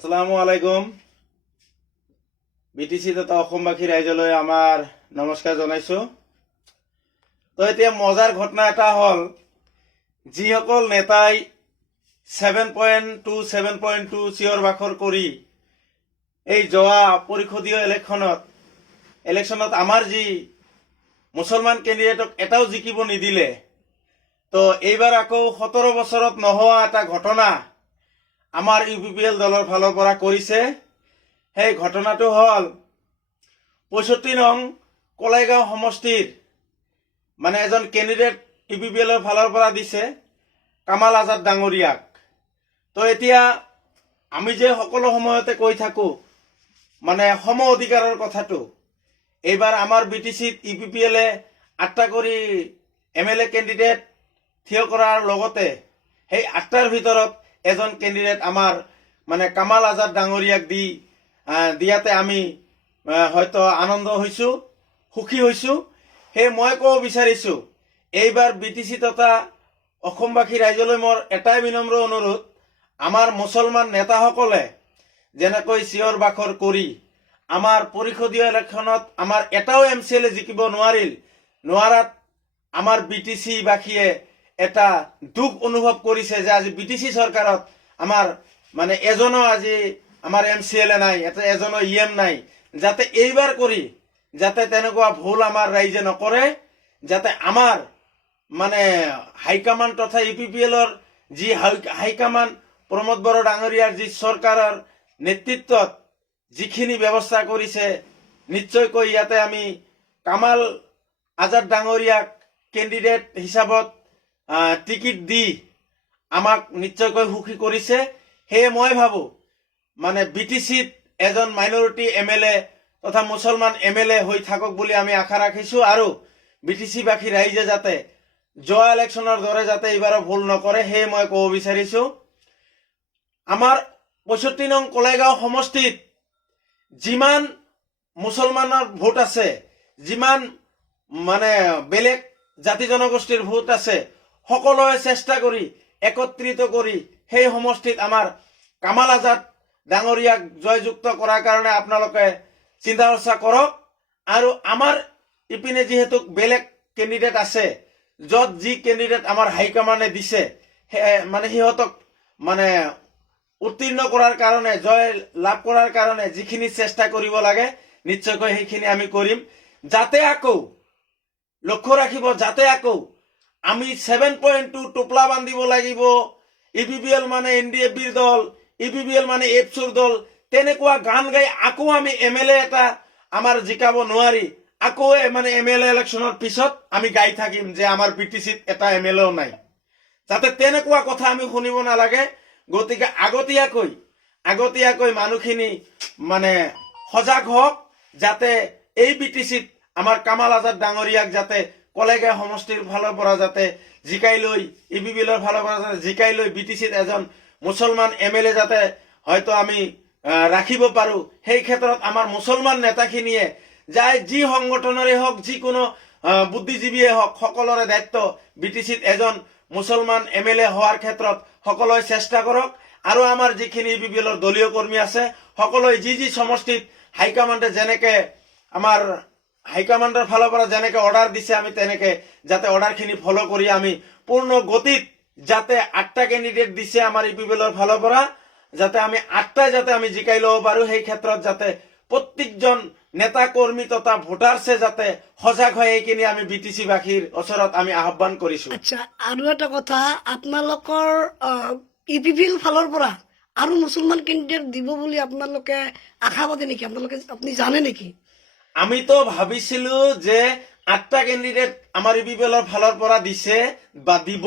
আসসালামু আলাইকুম। বিটিসি তথা অসমবাসী ৰাইজলৈ আমাৰ নমস্কাৰ জনাইছো। তো এতিয়া মজাৰ ঘটনা এটা হ'ল, যিসকল নেতাই 7.2 চিঞৰ বাখৰ কৰি এই যোৱা পৰিষদীয় ইলেকশ্যনত আমাৰ যি মুছলমান কেণ্ডিডেটক এটাও জিকিব নিদিলে, তো এইবাৰ আকৌ 17 বছৰত নোহোৱা এটা ঘটনা আমাৰ UPPL দলৰ ফালৰ পৰা কৰিছে। সেই ঘটনাটো হ'ল 65 নং কলাইগাঁও সমষ্টিৰ মানে এজন কেণ্ডিডেট UPPLৰ ফালৰ পৰা দিছে কামাল আজাদ ডাঙৰীয়াক। তো এতিয়া আমি যে সকলো সময়তে কৈ থাকো মানে সম অধিকাৰৰ কথাটো, এইবাৰ আমাৰ BTCত UPPLে 8টা কৰি MLA কেণ্ডিডেট থিয় কৰাৰ লগতে সেই 8টাৰ ভিতৰত এজন কেণ্ডিডেট আমাৰ মানে কামাল আজাদ ডাঙৰীয়াক দিয়াতে আমি হয়তো আনন্দ হৈছো, সুখী হৈছো। সেই মই ক'ব বিচাৰিছো, এইবাৰ BTC তথা অসমবাসী ৰাইজলৈ মোৰ এটাই বিনম্ৰ অনুৰোধ, আমাৰ মুছলমান নেতাসকলে যেনেকৈ চিঞৰ বাখৰ কৰি আমাৰ পৰিষদীয় ইলেকশ্যনত আমাৰ এটাও MCLA জিকিব নোৱাৰাত আমাৰ BTC বাসীয়ে এটা দুখ অনুভৱ কৰিছে যে আজি BTC চৰকাৰত আমাৰ মানে এজনো আজি আমাৰ MCLA নাই, এজনো EM নাই। যাতে এইবাৰ কৰি যাতে তেনেকুৱা ভুল আমাৰ ৰাইজে নকৰে, যাতে আমাৰ মানে হাইকমাণ্ড তথা UPPLৰ যি হাইকমাণ্ড প্ৰমোদ বড়ো ডাঙৰীয়াৰ যি চৰকাৰৰ নেতৃত্বত যিখিনি ব্যৱস্থা কৰিছে, নিশ্চয়কৈ ইয়াতে আমি কামাল আজাদ ডাঙৰীয়াক কেণ্ডিডেট হিচাপত টিকিট দি আমাক নিশ্চয়কৈ সুখী কৰিছে। সেয়ে মই ভাবো মানে BTCত এজন মাইনৰিটি MLA তথা মুছলমান MLA হৈ থাকক বুলি আমি আশা ৰাখিছো, আৰু BTC বাসী ৰাইজে যাতে যোৱা ইলেকশ্যনৰ দৰে যাতে এইবাৰো ভুল নকৰে সেয়ে মই ক'ব বিচাৰিছো। আমাৰ 65 নং কলাইগাঁও সমষ্টিত যিমান মুছলমানৰ ভোট আছে, যিমান মানে বেলেগ জাতি জনগোষ্ঠীৰ ভোট আছে, সকলোৱে চেষ্টা কৰি একত্ৰিত কৰি সেই সমষ্টিত আমাৰ কামাল আজাদ ডাঙৰীয়াক জয়যুক্ত কৰাৰ কাৰণে আপোনালোকে চিন্তা চৰ্চা কৰক। আৰু আমাৰ ইপিনে যিহেতু বেলেগ কেণ্ডিডেট আছে, য'ত যি কেণ্ডিডেট আমাৰ হাইকমাণ্ডে দিছে মানে সিহঁতক মানে উত্তীৰ্ণ কৰাৰ কাৰণে, জয় লাভ কৰাৰ কাৰণে যিখিনি চেষ্টা কৰিব লাগে নিশ্চয়কৈ সেইখিনি আমি কৰিম। যাতে আকৌ লক্ষ্য ৰাখিব, যাতে আকৌ আমি 7.2 টোপলা বান্ধিব লাগিব, UPPL মানে NDFBৰ দল, UPPL মানে এপছৰ দল, তেনেকুৱা গান গাই আকৌ আমি MLA এটা আমাৰ জিকাব নোৱাৰি আকৌ মানে MLA ইলেকশ্যনৰ পিছত আমি গাই থাকিম যে আমাৰ BTCত এটা MLAও নাই। যাতে তেনেকুৱা কথা আমি শুনিব নালাগে। গতিকে আগতীয়াকৈ মানুহখিনি মানে সজাগ হওক, যাতে এই BTCত আমাৰ কামাল আজাদ ডাঙৰীয়াক যাতে কলাইগাঁও সমষ্টিৰ ফালৰ পৰা যাতে জিকাই লৈ, UPPLৰ ফালৰ পৰা যাতে জিকাই লৈ BTCত এজন মুছলমান MLA যাতে হয়তো আমি ৰাখিব পাৰো। সেই ক্ষেত্ৰত আমাৰ মুছলমান নেতাখিনিয়ে যাই যি সংগঠনৰে হওক, যিকোনো বুদ্ধিজীৱীয়ে হওক, সকলোৰে দায়িত্ব BTCত এজন মুছলমান MLA হোৱাৰ ক্ষেত্ৰত সকলোৱে চেষ্টা কৰক। আৰু আমাৰ যিখিনি UPPLৰ দলীয় কৰ্মী আছে সকলোৱে যি সমষ্টিত হাইকমাণ্ডে যেনেকে আমাৰ হাইকমাণ্ডৰ ফালৰ পৰা যেনেকে অৰ্ডাৰ দিছে আমি তেনেকে যাতে অৰ্ডাৰখিনি ফলো কৰি আমি পূৰ্ণ গতিত যাতে 8টা কেণ্ডিডেট দিছে আমাৰ UPPLৰ ফালৰ পৰা, যাতে আমি 8টাই যাতে আমি জিকাই ল'ব পাৰো। সেই ক্ষেত্ৰত যাতে প্ৰত্যেকজন নেতা কৰ্মী তথা ভোটাৰছে যাতে সজাগ হয়, এইখিনি আমি BTC বাসীৰ ওচৰত আমি আহ্বান কৰিছো। আচ্ছা, আৰু এটা কথা, আপোনালোকৰ UPPL ফালৰ পৰা আৰু মুছলমান কেণ্ডিডেট দিব বুলি আপোনালোকে আশাবাদী নেকি? আপুনি জানে নেকি? আমিতো ভাবিছিলো যে 8টা কেণ্ডিডেট আমাৰ UPPLৰ ফালৰ পৰা দিছে বা দিব।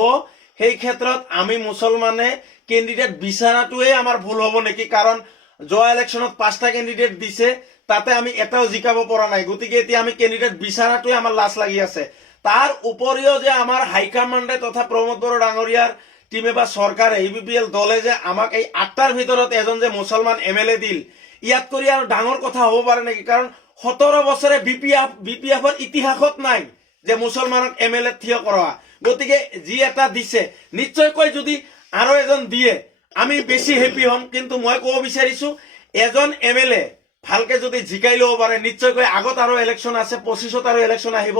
সেই ক্ষেত্ৰত আমি মুছলমানে কেণ্ডিডেট বিচৰাটোৱে আমাৰ ভুল হ'ব নেকি? কাৰণ যোৱা ইলেকশ্যনত 5টা কেণ্ডিডেট দিছে, তাতে আমি এটাও জিকাব পৰা নাই। গতিকে এতিয়া আমি কেণ্ডিডেট বিচৰাটোৱে আমাৰ লাজ লাগি আছে। তাৰ উপৰিও যে আমাৰ হাইকমাণ্ডে তথা প্ৰমোদ বড়ো ডাঙৰীয়াৰ টিমে বা চৰকাৰে UPPL দলে যে আমাক এই 8টাৰ ভিতৰত এজন যে মুছলমান MLA দিল, ইয়াত কৰি আৰু ডাঙৰ কথা হ'ব পাৰে নেকি? কাৰণ 17 বছৰে BPFৰ ইতিহাসত নাই যে মুছলমানক MLA থিয় কৰোৱা। গতিকে যি এটা দিছে নিশ্চয়কৈ যদি আৰু এজন দিয়ে আমি বেছি হেপি হ'ম। কিন্তু মই ক'ব বিচাৰিছো এজন MLA ভালকে যদি জিকাই ল'ব পাৰে নিশ্চয়কৈ আগত আৰু ইলেকশ্যন আছে 25ত আৰু ইলেকশ্যন আহিব।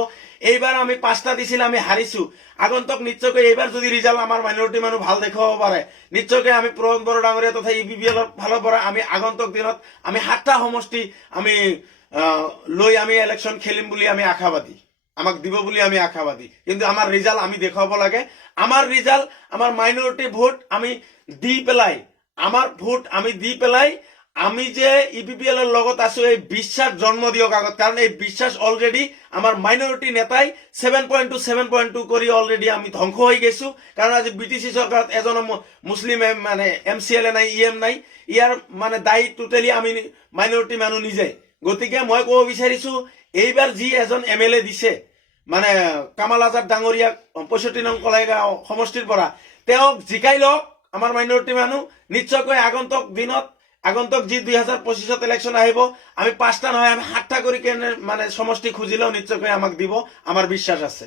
এইবাৰ আমি 5টা দিছিল আমি হাৰিছো। আগন্তুক নিশ্চয়কৈ এইবাৰ যদি ৰিজাল্ট আমাৰ মাইনৰিটি মানুহ ভাল দেখুৱাব পাৰে নিশ্চয়কৈ আমি প্ৰমোদ বড়ো ডাঙৰীয়া তথা EPPL ফালৰ পৰা আমি আগন্তুক দিনত আমি 7টা সমষ্টি আমি লৈ আমি ইলেকশ্যন খেলিম বুলি আমি আশাবাদী। আমাক দিব বুলি আমি আশাবাদী। কিন্তু আমাৰ ৰিজাল্ট আমি দেখুৱাব লাগে। আমাৰ ৰিজাল্ট আমাৰ মাইনৰিটি ভোট আমি দি পেলাই আমাৰ ভোট আমি দি পেলাই আমি যে EPPL এর লগত আছো এই বিশ্বাস জন্ম দিয়ক আগত। কারণ এই বিশ্বাস অলরেডি আমার মাইনরিটি নেতাই 7.2 কৰি অলরেডি আমি ধ্বংস হৈ গেছো। কারণ আজি BTC সরকার এজন মুসলিম মানে MCLA নাই EM নাই ইয়ার মানে দায়ী টোটালি আমি মাইনরিটি মানুহ নিজে। গতিকে মই ক'ব বিচাৰিছো এইবাৰ যি এজন MLA দিছে মানে কামাল আজাদ ডাঙৰীয়াক 65 নং কলাইগাঁও সমষ্টিৰ পৰা তেওঁক জিকাই লওক আমাৰ মাইনৰিটি মানুহ। নিশ্চয়কৈ আগন্তুক দিনত আগন্তুক যি 2025ত ইলেকশ্যন আহিব আমি 5টা নহয় আমি 7টা কৰি কেনে মানে সমষ্টি খুজিলেও নিশ্চয়কৈ আমাক দিব। আমাৰ বিশ্বাস আছে।